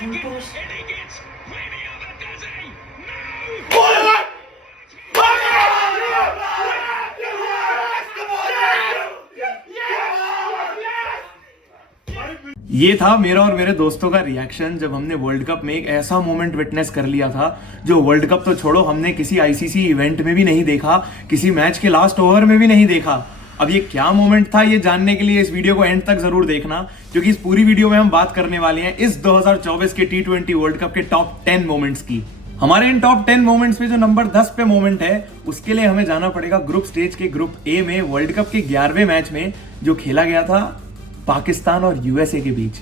ये था मेरा और मेरे दोस्तों का रिएक्शन जब हमने वर्ल्ड कप में एक ऐसा मोमेंट विटनेस कर लिया था जो वर्ल्ड कप तो छोड़ो, हमने किसी आईसीसी इवेंट में भी नहीं देखा, किसी मैच के लास्ट ओवर में भी नहीं देखा। अब ये क्या मोमेंट था, ये जानने के लिए इस वीडियो को एंड तक जरूर देखना, क्योंकि इस पूरी वीडियो में हम बात करने वाले हैं इस 2024 के T20 वर्ल्ड कप के टॉप 10 मोमेंट्स की। हमारे इन टॉप 10 मोमेंट्स में जो नंबर 10 पे मोमेंट है, उसके लिए हमें जाना पड़ेगा ग्रुप स्टेज के ग्रुप ए में वर्ल्ड कप के 11वें मैच में, जो खेला गया था पाकिस्तान और यूएसए के बीच।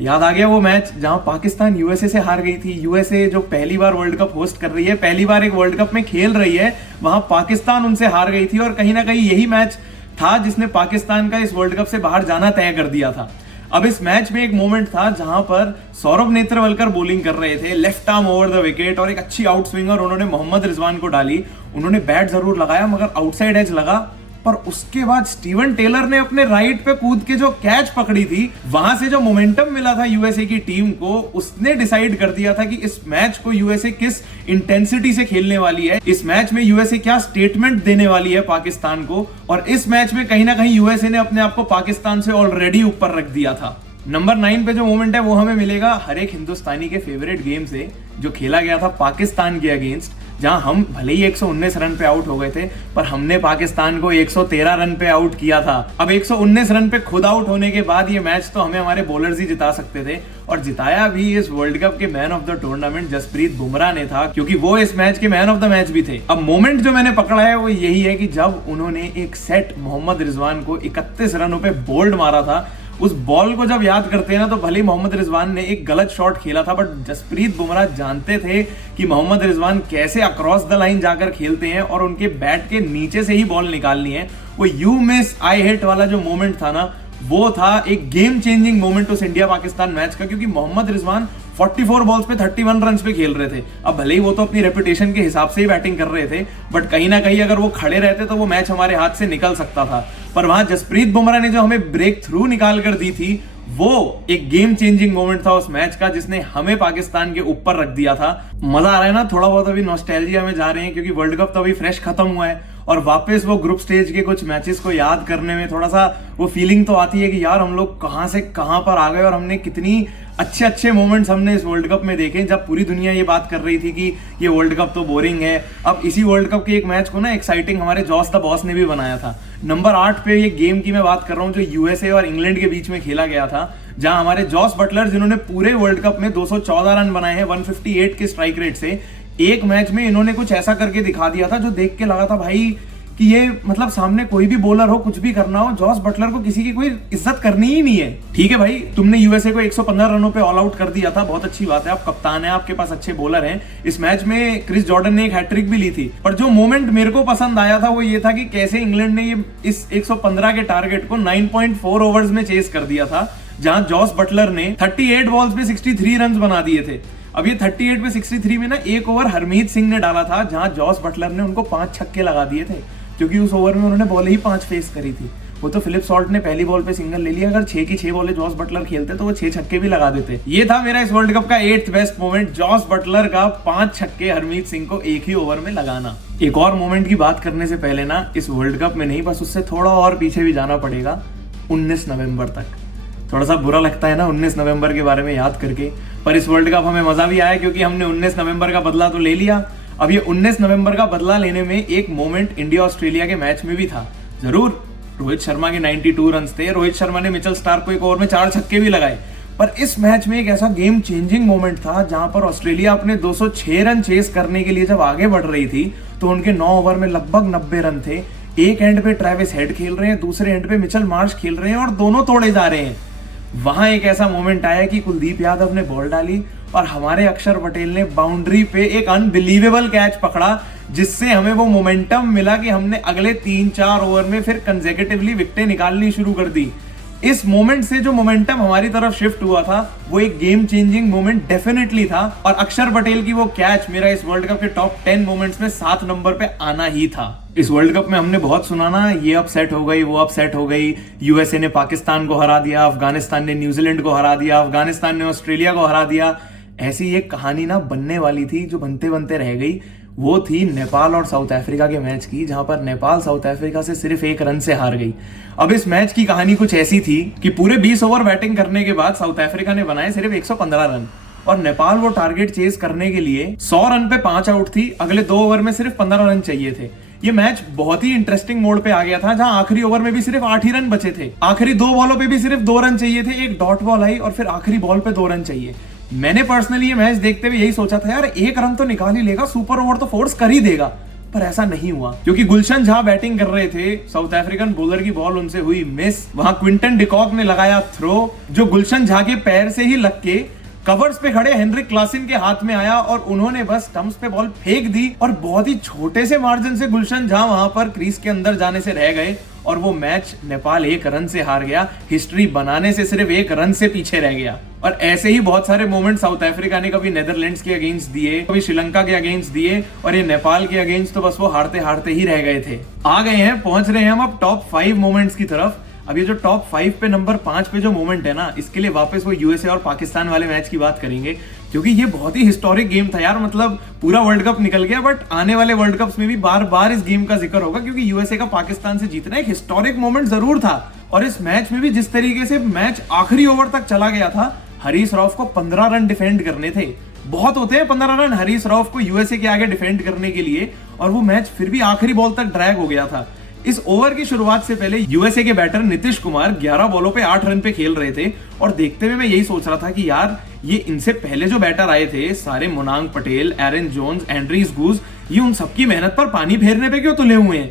याद आ गया वो मैच जहां पाकिस्तान यूएसए से हार गई थी। यूएसए जो पहली बार वर्ल्ड कप होस्ट कर रही है, पहली बार एक वर्ल्ड कप में खेल रही है, वहां पाकिस्तान उनसे हार गई थी और कहीं ना कहीं यही मैच था जिसने पाकिस्तान का इस वर्ल्ड कप से बाहर जाना तय कर दिया था। अब इस मैच में एक मोमेंट था जहां पर सौरभ नेत्रवलकर बॉलिंग कर रहे थे, left arm over the wicket, और एक अच्छी आउट स्विंगर उन्होंने मोहम्मद रिजवान को डाली। उन्होंने बैट जरूर लगाया मगर आउटसाइड एज लगा, पर उसके बाद स्टीवन टेलर ने अपने राइट पे कूद के जो कैच पकड़ी थी, वहां से जो मोमेंटम मिला था यूएसए की टीम को, उसने डिसाइड कर दिया था कि इस मैच को यूएसए किस इंटेंसिटी से खेलने वाली है, इस मैच में यूएसए क्या स्टेटमेंट देने वाली है पाकिस्तान को। और इस मैच में कहीं ना कहीं यूएसए ने अपने आप को पाकिस्तान से ऑलरेडी ऊपर रख दिया था। नंबर 9 पे जो मोमेंट है वो हमें मिलेगा हर एक हिंदुस्तानी के फेवरेट गेम से, जो खेला गया था पाकिस्तान के अगेंस्ट, जहां हम भले ही 119 रन पे आउट हो गए थे, पर हमने पाकिस्तान को 113 रन पे आउट किया था। अब 119 रन पे खुद आउट होने के बाद ये मैच तो हमें हमारे बॉलर्स ही जिता सकते थे, और जिताया भी इस वर्ल्ड कप के man of the tournament Jasprit Bumrah ने था, क्योंकि वो इस मैच के मैन ऑफ द मैच भी थे। अब मोमेंट जो मैंने पकड़ा है वो यही है कि जब उन्होंने एक सेट मोहम्मद रिजवान को 31 रनों पे बोल्ड मारा था, उस बॉल को जब याद करते हैं ना, तो भले ही मोहम्मद रिजवान ने एक गलत शॉट खेला था, बट जसप्रीत बुमराह जानते थे कि मोहम्मद रिजवान कैसे अक्रॉस द लाइन जाकर खेलते हैं और उनके बैट के नीचे से ही बॉल निकालनी है। वो यू मिस आई हिट वाला जो मोमेंट था ना, वो था एक गेम चेंजिंग मोमेंट उस इंडिया पाकिस्तान मैच का, क्योंकि मोहम्मद रिजवान 44 बॉल्स पे 31 रन पे खेल रहे थे। अब भले ही वो तो अपनी रेपुटेशन के हिसाब से ही बैटिंग कर रहे थे, बट कहीं ना कहीं अगर वो खड़े रहते तो वो मैच हमारे हाथ से निकल सकता था। पर वहां जसप्रीत बुमराह ने जो हमें ब्रेक थ्रू निकाल कर दी थी, वो एक गेम चेंजिंग मोमेंट था उस मैच का, जिसने हमें पाकिस्तान के ऊपर रख दिया था। मजा आ रहा है ना, थोड़ा बहुत अभी नॉस्टैल्जिया में जा रहे हैं, क्योंकि वर्ल्ड कप तो अभी फ्रेश खत्म हुआ है और वापस वो ग्रुप स्टेज के कुछ मैचेस को याद करने में थोड़ा सा वो फीलिंग तो आती है कि यार हम लोग कहां से कहां पर आ गए और हमने कितनी अच्छे अच्छे मोमेंट्स हमने इस वर्ल्ड कप में देखे, जब पूरी दुनिया ये बात कर रही थी कि ये वर्ल्ड कप तो बोरिंग है। अब इसी वर्ल्ड कप के एक मैच को ना एक्साइटिंग हमारे जॉस द बॉस ने भी बनाया था। नंबर 8 पे ये गेम की मैं बात कर रहा हूँ जो यूएसए और इंग्लैंड के बीच में खेला गया था, जहां हमारे जॉस बटलर, जिन्होंने पूरे वर्ल्ड कप में 214 रन बनाए हैं 158 के स्ट्राइक रेट से, एक मैच में इन्होंने कुछ ऐसा करके दिखा दिया था जो देख के लगा था भाई कि ये मतलब सामने कोई भी बॉलर हो, कुछ भी करना हो, जॉस बटलर को किसी की कोई इज्जत करनी ही नहीं है। ठीक है भाई, तुमने यूएसए को 115 रनों पे ऑल आउट कर दिया था, बहुत अच्छी बात है, आप कप्तान हैं, आपके पास अच्छे बॉलर हैं। इस मैच में क्रिस जॉर्डन ने एक हैट्रिक भी ली थी, पर जो मोमेंट मेरे को पसंद आया था वो ये था कि कैसे इंग्लैंड ने ये इस 115 के टारगेट को 9.4 ओवर्स में चेस कर दिया था, जहां जॉस बटलर ने 38 बॉल्स पे 63 रन बना दिए थे। अब ये 38 पे 63 में ना एक ओवर हरमीत सिंह ने डाला था, जहां जॉस बटलर ने उनको 5 छक्के लगा दिए थे, क्योंकि उस ओवर में उन्होंने बॉल ही 5 फेस करी थी। वो तो फिलिप सॉल्ट ने पहली बॉल पे सिंगल ले लिया, अगर 6 की 6 बॉलें जॉस बटलर खेलते तो वो 6 छक्के भी लगा देते। ये था मेरा इस वर्ल्ड कप का 8th best moment, Jos Buttler का 5 छक्के हरमीत सिंह को एक ही ओवर में लगाना। एक और मोमेंट की बात करने से पहले ना, इस वर्ल्ड कप में नहीं, बस उससे थोड़ा और पीछे भी जाना पड़ेगा, 19 नवंबर तक। थोड़ा सा बुरा लगता है ना 19 नवंबर के बारे में याद करके, पर इस वर्ल्ड कप हमें मजा भी आया, क्योंकि हमने 19 नवंबर का बदला तो ले लिया। अब ये 19 नवंबर का बदला लेने में एक मोमेंट इंडिया ऑस्ट्रेलिया के मैच में भी था। जरूर रोहित शर्मा के 92 रन थे, रोहित शर्मा ने मिचेल स्टार्क को एक ओवर में 4 छक्के भी लगाए, पर इस मैच में एक ऐसा गेम चेंजिंग मोमेंट था जहां पर ऑस्ट्रेलिया अपने 206 रन चेस करने के लिए जब आगे बढ़ रही थी, तो उनके 9 ओवर में लगभग 90 रन थे। एक एंड पे ट्रेविस हेड खेल रहे हैं, दूसरे एंड पे मिचेल मार्श खेल रहे हैं और दोनों तोड़े जा रहे हैं। वहां एक ऐसा मोमेंट आया कि कुलदीप यादव ने बॉल डाली और हमारे अक्षर पटेल ने बाउंड्री पे एक अनबिलीवेबल कैच पकड़ा, जिससे हमें वो मोमेंटम मिला कि हमने अगले 3-4 ओवर में फिर कंसेक्यूटिवली विकेटें निकालनी शुरू कर दी। इस मोमेंट से जो मोमेंटम हमारी तरफ शिफ्ट हुआ था, वो एक गेम चेंजिंग मोमेंट डेफिनेटली था, और अक्षर पटेल की वो कैच मेरा इस वर्ल्ड कप के टॉप 10 मोमेंट्स में 7 नंबर पे आना ही था। इस वर्ल्ड कप में हमने बहुत सुना ना, ये अपसेट हो गई, वो अपसेट हो गई, यूएसए ने पाकिस्तान को हरा दिया, अफगानिस्तान ने न्यूजीलैंड को हरा दिया, अफगानिस्तान ने ऑस्ट्रेलिया को हरा दिया। ऐसी एक कहानी ना बनने वाली थी जो बनते बनते रह गई। वो थी नेपाल और साउथ अफ्रीका के मैच की, जहां पर नेपाल साउथ अफ्रीका से सिर्फ 1 रन से हार गई। अब इस मैच की कहानी कुछ ऐसी थी कि पूरे 20 ओवर बैटिंग करने के बाद साउथ अफ्रीका ने बनाए सिर्फ 115 रन और नेपाल वो टारगेट चेज करने के लिए 100 रन पे 5 आउट थी। अगले 2 ओवर में सिर्फ 15 रन चाहिए थे। ये मैच बहुत ही इंटरेस्टिंग मोड पे आ गया था, जहां आखिरी ओवर में भी सिर्फ 8 ही रन बचे थे। आखिरी 2 बॉलों पे भी सिर्फ 2 रन चाहिए थे, एक डॉट बॉल आई और फिर आखिरी बॉल पे 2 रन चाहिए। मैंने पर्सनली ये मैच देखते हुए यही सोचा था, यार 1 रन तो निकाल ही लेगा, सुपर ओवर तो फोर्स कर ही देगा। पर ऐसा नहीं हुआ, क्योंकि गुलशन झा बैटिंग कर रहे थे। साउथ अफ्रीकन बॉलर की बॉल उनसे हुई मिस। वहां क्विंटन डिकॉक ने लगाया थ्रो, जो गुलशन झा के पैर से ही लग के कवर्स पे खड़े हेनरिक क्लासन के हाथ में आया और उन्होंने बस स्टंप्स पे बॉल फेंक दी और बहुत ही छोटे से मार्जिन से गुलशन झा वहां पर क्रीज के अंदर जाने से रह गए और वो मैच नेपाल 1 रन से हार गया। हिस्ट्री बनाने से सिर्फ 1 रन से पीछे रह गया। और ऐसे ही बहुत सारे मोमेंट साउथ अफ्रीका ने कभी नेदरलैंड्स के अगेंस्ट दिए, कभी श्रीलंका के अगेंस्ट दिए और ये नेपाल के अगेंस्ट तो बस वो हारते हारते ही रह गए थे। आ गए हैं, पहुंच रहे हैं हम अब टॉप 5 मोमेंट्स की तरफ। अब ये जो टॉप 5 पे नंबर 5 पे जो मोमेंट है ना, इसके लिए वापस वो यूएसए और पाकिस्तान वाले मैच की बात करेंगे, क्योंकि ये बहुत ही हिस्टोरिक गेम था यार। मतलब पूरा वर्ल्ड कप निकल गया, बट आने वाले वर्ल्ड कप्स में भी बार बार इस गेम का जिक्र होगा, क्योंकि यूएसए का पाकिस्तान से जीतना एक हिस्टोरिक मोमेंट जरूर था। और इस मैच में भी जिस तरीके से मैच आखिरी ओवर तक चला गया था, हरीश राव को 15 रन डिफेंड करने थे। बहुत होते हैं 15 रन हरीश राव को यूएसए के आगे डिफेंड करने के लिए, और वो मैच फिर भी आखिरी बॉल तक ड्रैग हो गया था। इस ओवर की शुरुआत से पहले यूएसए के बैटर नीतीश कुमार 11 बॉलों पे 8 रन पे खेल रहे थे और देखते हुए मैं यही सोच रहा था कि यार ये इनसे पहले जो बैटर आए थे, सारे मुनांग पटेल, एरन जोन्स, एंड्रीज गूज, ये उन सबकी मेहनत पर पानी फेरने पे क्यों तुले हुए हैं।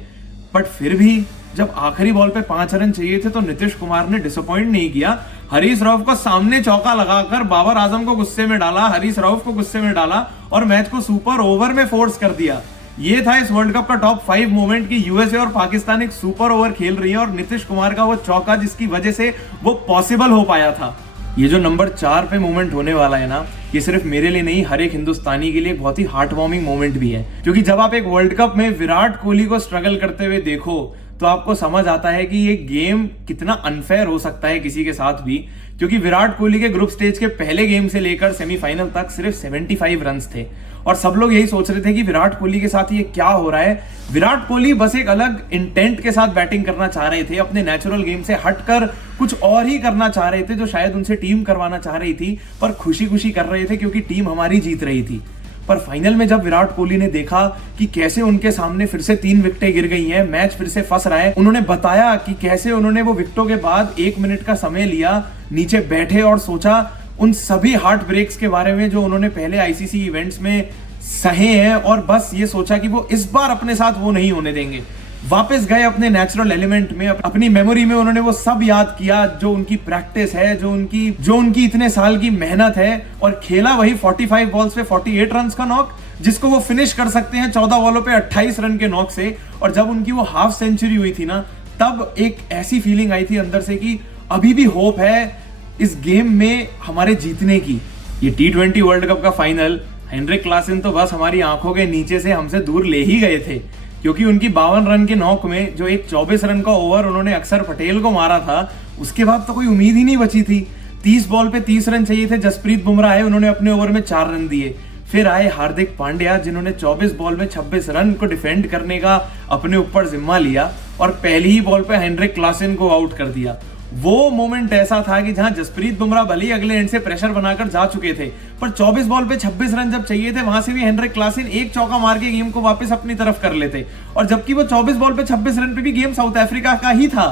बट फिर भी जब आखिरी बॉल पे 5 रन चाहिए थे तो नीतीश कुमार ने डिसअपॉइंट नहीं किया। हरीश राव को सामने चौका लगाकर बाबर आजम को गुस्से में डाला, हरीश राव को गुस्से में डाला और मैच को सुपर ओवर में फोर्स कर दिया। ये था इस वर्ल्ड कप का टॉप 5 मोमेंट कि यूएसए और पाकिस्तान एक सुपर ओवर खेल रही है और नीतीश कुमार का वो चौका जिसकी वजह से वो पॉसिबल हो पाया था। ये जो नंबर 4 पे मोमेंट होने वाला है ना, ये सिर्फ मेरे लिए नहीं, हर एक हिंदुस्तानी के लिए बहुत ही हार्ट वार्मिंग मोमेंट भी है। क्योंकि जब आप एक वर्ल्ड कप में विराट कोहली को स्ट्रगल करते हुए देखो तो आपको समझ आता है कि ये गेम कितना अनफेयर हो सकता है किसी के साथ भी। क्योंकि विराट कोहली के ग्रुप स्टेज के पहले गेम से लेकर सेमीफाइनल तक सिर्फ 75 रन थे और सब लोग यही सोच रहे थे कि विराट कोहली के साथ ये क्या हो रहा है। विराट कोहली बस एक अलग इंटेंट के साथ बैटिंग करना चाह रहे थे, अपने नेचुरल गेम से हटकर कुछ और ही करना चाह रहे थे, जो शायद उनसे टीम करवाना चाह रही थी, पर खुशी खुशी कर रहे थे क्योंकि टीम हमारी जीत रही थी। पर फाइनल में जब विराट कोहली ने देखा कि कैसे उनके सामने फिर से 3 विकेटें गिर गई हैं, मैच फिर से फंस रहा है, उन्होंने बताया कि कैसे उन्होंने वो विकेटों के बाद 1 मिनट का समय लिया, नीचे बैठे और सोचा उन सभी हार्ट ब्रेक्स के बारे में जो उन्होंने पहले आईसीसी इवेंट्स में सहे हैं, और बस ये सोचा कि वो इस बार अपने साथ वो नहीं होने देंगे। वापस गए अपने नेचुरल एलिमेंट में, अपनी मेमोरी में उन्होंने वो सब याद किया जो उनकी प्रैक्टिस है, जो उनकी इतने साल की मेहनत है, और खेला वही 45 बॉल्स पे 48 रन का नॉक, जिसको वो फिनिश कर सकते हैं 14 बॉलों पे 28 रन के नॉक से। और जब उनकी वो हाफ सेंचुरी हुई थी ना, तब एक ऐसी फीलिंग आई थी अंदर से कि अभी भी होप है इस गेम में हमारे जीतने की। ये T20 वर्ल्ड कप का फाइनल, हेनरिक क्लासन तो बस हमारी आंखों के नीचे से हमसे दूर ले ही गए थे, क्योंकि उनकी 52 रन के नॉक में जो एक 24 रन का ओवर उन्होंने अक्षर पटेल को मारा था, उसके बाद तो कोई उम्मीद ही नहीं बची थी। 30 बॉल पे 30 रन चाहिए थे, जसप्रीत बुमराह आए, उन्होंने अपने ओवर में 4 रन दिए। फिर आए हार्दिक पांड्या, जिन्होंने 24 बॉल में 26 रन को डिफेंड करने का अपने ऊपर जिम्मा लिया और पहली ही बॉल पे हेनरिक क्लासन को आउट कर दिया। वो मोमेंट ऐसा था कि जहां जसप्रीत बुमराह भले ही अगले एंड से प्रेशर बनाकर जा चुके थे, पर 24 बॉल पे 26 रन जब चाहिए थे, वहां से भी हेनरिक क्लासन एक चौका मार के गेम को वापस अपनी तरफ कर लेते, और जबकि वो 24 बॉल पे 26 रन पे भी गेम साउथ अफ्रीका का ही था।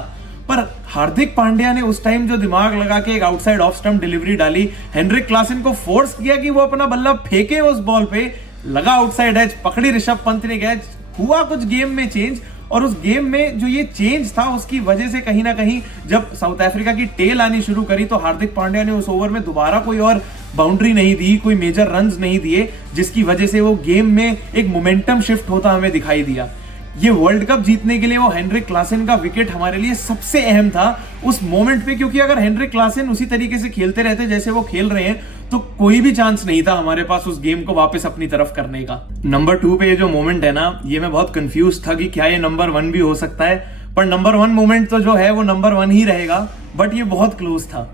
पर हार्दिक पांड्या ने उस टाइम जो दिमाग लगा के एक आउटसाइड ऑफ स्टंप डिलीवरी डाली, हेनरिक क्लासन को फोर्स किया कि वो अपना बल्ला फेंके उस बॉल पे, लगा आउटसाइड एज, पकड़ी ऋषभ पंत ने कैच, हुआ कुछ गेम में चेंज। और उस गेम में जो ये चेंज था, उसकी वजह से कहीं ना कहीं जब साउथ अफ्रीका की टेल आनी शुरू करी तो हार्दिक पांड्या ने उस ओवर में दोबारा कोई और बाउंड्री नहीं दी, कोई मेजर रन्स नहीं दिए, जिसकी वजह से वो गेम में एक मोमेंटम शिफ्ट होता हमें दिखाई दिया। ये वर्ल्ड कप जीतने के लिए वो हेनरिक क्लासन का विकेट हमारे लिए सबसे अहम था उस मोमेंट पे, क्योंकि अगर हेनरिक क्लासन उसी तरीके से खेलते रहते जैसे वो खेल रहे हैं तो कोई भी चांस नहीं था हमारे पास उस गेम को वापस अपनी तरफ करने का। नंबर 2 पे ये जो मोमेंट है ना, ये मैं बहुत कंफ्यूज था कि क्या ये नंबर 1 भी हो सकता है, पर नंबर 1 मोमेंट तो जो है वो नंबर 1 ही रहेगा, बट ये बहुत क्लोज था।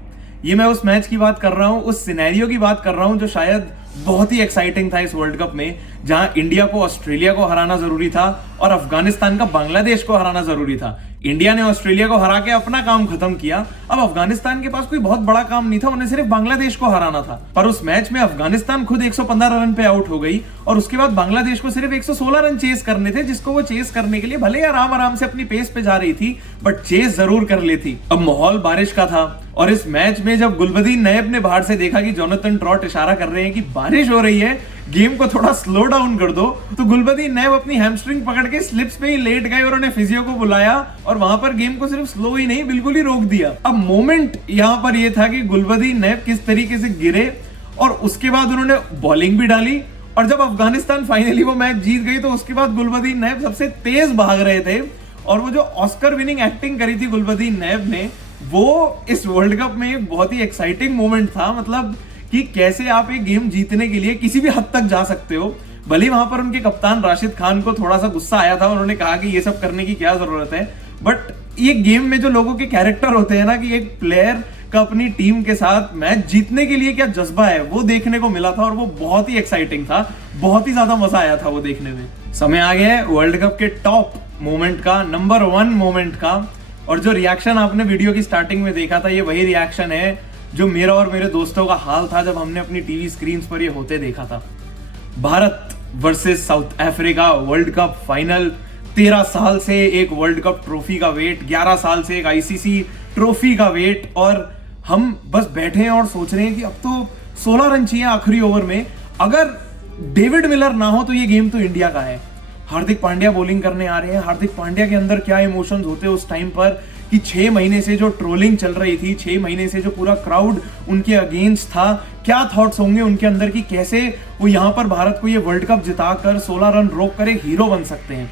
ये मैं उस मैच की बात कर रहा हूं, उस सिनेरियो की बात कर रहा हूं जो शायद बहुत ही एक्साइटिंग था इस वर्ल्ड कप में, जहां इंडिया को ऑस्ट्रेलिया को हराना जरूरी था और अफगानिस्तान का बांग्लादेश को हराना जरूरी था। इंडिया ने ऑस्ट्रेलिया को हरा के अपना काम खत्म किया। अब अफगानिस्तान के पास कोई बहुत बड़ा काम नहीं था, उन्हें सिर्फ बांग्लादेश को हराना था। पर उस मैच में अफगानिस्तान खुद 115 रन पे आउट हो गई और उसके बाद बांग्लादेश को सिर्फ 116 रन चेस करने थे, जिसको वो चेस करने के लिए भले ही आराम आराम से अपनी पेस पे जा रही थी, बट चेस जरूर कर लेती। अब माहौल बारिश का था और इस मैच में जब गुलबदीन नैब ने बाहर से देखा कि जोनाथन ट्रॉट इशारा कर रहे हैं कि बारिश हो रही है, गेम को थोड़ा स्लो डाउन कर दो, तो गुलबदीन नैब अपनी हैमस्ट्रिंग पकड़ के स्लिप्स पे ही लेट गए और उन्हें फिजियो को बुलाया और वहां पर गेम को सिर्फ स्लो ही नहीं बिल्कुल ही रोक दिया। अब मोमेंट यहां पर यह था कि गुलबदीन नैब किस तरीके से गिरे और उसके बाद उन्होंने बॉलिंग भी डाली और जब अफगानिस्तान फाइनली वो मैच जीत गई तो उसके बाद गुलबदीन नैब सबसे तेज भाग रहे थे और वो जो ऑस्कर विनिंग एक्टिंग करी थी गुलबदीन नैब ने, वो इस वर्ल्ड कप में एक बहुत ही एक्साइटिंग मोमेंट था। मतलब कि कैसे आप एक गेम जीतने के लिए किसी भी हद तक जा सकते हो। भले वहां पर उनके कप्तान राशिद खान को थोड़ा सा गुस्सा आया था, उन्होंने कहा कि ये सब करने की क्या जरूरत है, बट ये गेम में जो लोगों के कैरेक्टर होते हैं ना, कि एक प्लेयर का अपनी टीम के साथ मैच जीतने के लिए क्या जज्बा है, वो देखने को मिला था और वो बहुत ही एक्साइटिंग था, बहुत ही ज्यादा मजा आया था वो देखने में। समय आ गया है वर्ल्ड कप के टॉप मोमेंट का, नंबर 1 मोमेंट का, और जो रिएक्शन आपने वीडियो की स्टार्टिंग में देखा था, ये वही रिएक्शन है जो मेरा और मेरे दोस्तों का हाल था जब हमने अपनी टीवी स्क्रीन पर ये होते देखा था। Bharat versus south Africa world cup final. 13 साल से एक वर्ल्ड कप ट्रॉफी का वेट, 11 साल से एक आईसीसी ट्रॉफी का वेट, और हम बस बैठे हैं और सोच रहे हैं कि अब तो 16 रन चाहिए आखिरी ओवर में। अगर डेविड मिलर ना हो तो ये गेम तो इंडिया का है। हार्दिक पांड्या बॉलिंग करने आ रहे हैं। हार्दिक पांड्या के अंदर क्या इमोशंस होते उस टाइम पर कि 6 महीने से जो ट्रोलिंग चल रही थी, 6 महीने से जो पूरा क्राउड उनके अगेंस्ट था, क्या थॉट्स होंगे उनके अंदर कि कैसे वो यहां पर भारत को ये वर्ल्ड कप जिताकर 16 रन रोक कर एक हीरो बन सकते हैं।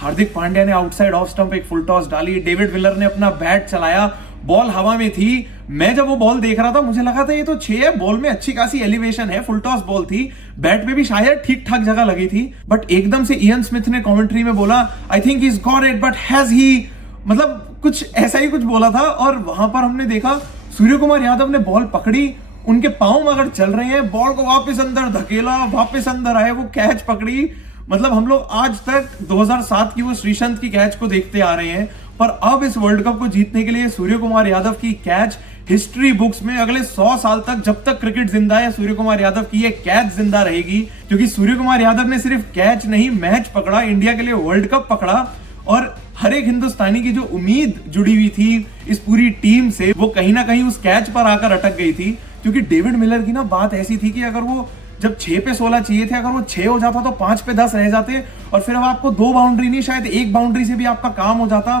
हार्दिक पांड्या ने आउटसाइड ऑफ स्टंप एक फुल टॉस डाली, डेविड मिलर ने अपना बैट चलाया, बॉल हवा में थी। मैं जब वो बॉल देख रहा था मुझे लगा था ये तो 6 है, बॉल में अच्छी खासी एलिवेशन है, फुल टॉस बॉल थी, बैट पे भी शायद ठीक ठाक जगह लगी थी, बट एकदम से इयन स्मिथ ने कमेंट्री में बोला, I think he is got it but has he, मतलब कुछ ऐसा ही कुछ बोला था। और वहां पर हमने देखा सूर्य कुमार यादव ने बॉल पकड़ी, उनके पांव अगर चल रहे हैं, बॉल को वापस अंदर धकेला, वापस अंदर आए, वो कैच पकड़ी। मतलब हम लोग आज तक 2007 की वो श्रीसंत की कैच को देखते आ रहे हैं, पर अब इस वर्ल्ड कप को जीतने के लिए सूर्य कुमार यादव की कैच हिस्ट्री बुक्स में अगले 100 साल तक, जब तक क्रिकेट जिंदा है, सूर्य कुमार यादव की ये कैच जिंदा रहेगी। क्योंकि सूर्य कुमार यादव ने सिर्फ कैच नहीं, मैच पकड़ा, इंडिया के लिए वर्ल्ड कप पकड़ा, और हर एक हिंदुस्तानी की जो उम्मीद जुड़ी हुई थी इस पूरी टीम से, वो कहीं ना कहीं उस कैच पर आकर अटक गई थी। क्योंकि डेविड मिलर की ना बात ऐसी थी कि अगर वो जब 6 पे 16 चाहिए थे, अगर वो 6 हो जाता तो 5 पे 10 रह जाते और फिर अब आपको 2 बाउंड्री नहीं, शायद 1 बाउंड्री से भी आपका काम हो जाता।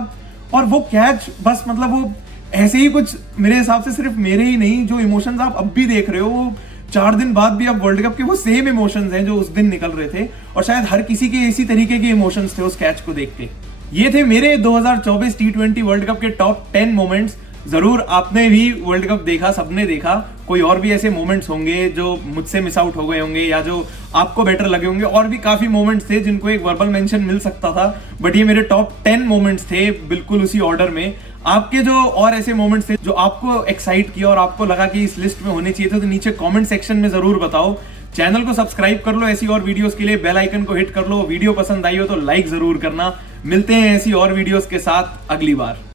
और वो कैच बस, मतलब वो ऐसे ही कुछ, मेरे हिसाब से सिर्फ मेरे ही नहीं, जो इमोशंस आप अब भी देख रहे हो, वो 4 दिन बाद भी अब वर्ल्ड कप के वो सेम इमोशंस हैं जो उस दिन निकल रहे थे, और शायद हर किसी के इसी तरीके के इमोशंस थे उस कैच को देख के। ये थे मेरे 2024 T20 वर्ल्ड कप के टॉप 10 मोमेंट्स। जरूर आपने भी वर्ल्ड कप देखा, सबने देखा, कोई और भी ऐसे मोमेंट्स होंगे जो मुझसे मिस आउट हो गए होंगे या जो आपको बेटर लगे होंगे। और भी काफी मोमेंट्स थे जिनको एक वर्बल मेंशन मिल सकता था, बट ये मेरे टॉप 10 मोमेंट्स थे, बिल्कुल उसी ऑर्डर में। आपके जो और ऐसे मोमेंट्स थे जो आपको एक्साइट किया और आपको लगा कि इस लिस्ट में होने चाहिए थे, तो नीचे कमेंट सेक्शन में जरूर बताओ। चैनल को सब्सक्राइब कर लो ऐसी और वीडियोस के लिए, बेल आइकन को हिट कर लो। वीडियो पसंद आई हो तो लाइक जरूर करना। मिलते हैं ऐसी और वीडियोस के साथ अगली बार।